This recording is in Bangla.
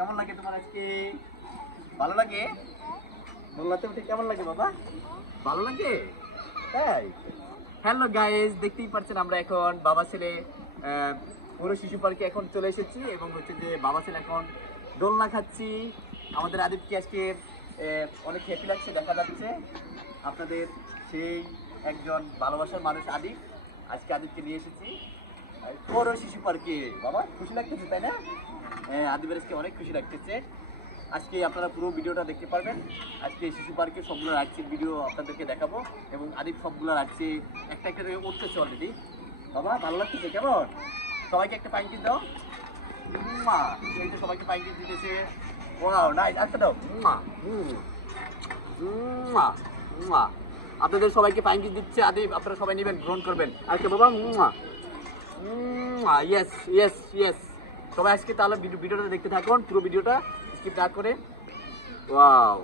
কেমন লাগে তোমার আজকে? ভালো লাগে? দোলনাতে উঠে কেমন লাগে বাবা? ভালো লাগে? তাই? হ্যালো গাইস, দেখতেই পাচ্ছেন আমরা এখন বাবা ছেলে পুরো শিশু পার্কে এখন চলে এসেছি এবং হচ্ছে যে বাবা ছেলে এখন দোলনা খাচ্ছি। আমাদের আদিবকে আজকে অনেক হ্যাপি লাগছে, দেখা যাচ্ছে আপনাদের সেই একজন ভালোবাসার মানুষ আদিব। আজকে আদিবকে নিয়ে এসেছি পুরো শিশু পার্কে। বাবা খুশি লাগতেছে তাই না? হ্যাঁ, আদিবের আজকে অনেক খুশি লাগতেছে। আজকে আপনারা পুরো ভিডিওটা দেখতে পারবেন। আজকে শিশু পার্কে সবগুলো রাখছি ভিডিও আপনাদেরকে দেখাবো এবং আদিব সবগুলো রাখছি একটা একটা করে উঠতেছে অলরেডি। বাবা ভালো লাগতেছে কেমন? সবাইকে একটা পাইন কিট দাও। এই তো সবাইকে পাইন কিট দিতেছে। ওয়াও নাইস, একটা দাও। আপনাদের সবাইকে পাইন কিট দিচ্ছে আদিব, আপনারা সবাই নেবেন, গ্রহণ করবেন। আজকে বাবা ইয়েস ইয়েস ইয়েস। সবাই আজকে তাহলে ভিডিওটা দেখতে থাকুন, পুরো ভিডিওটা স্কিপ না করে। ওয়াও।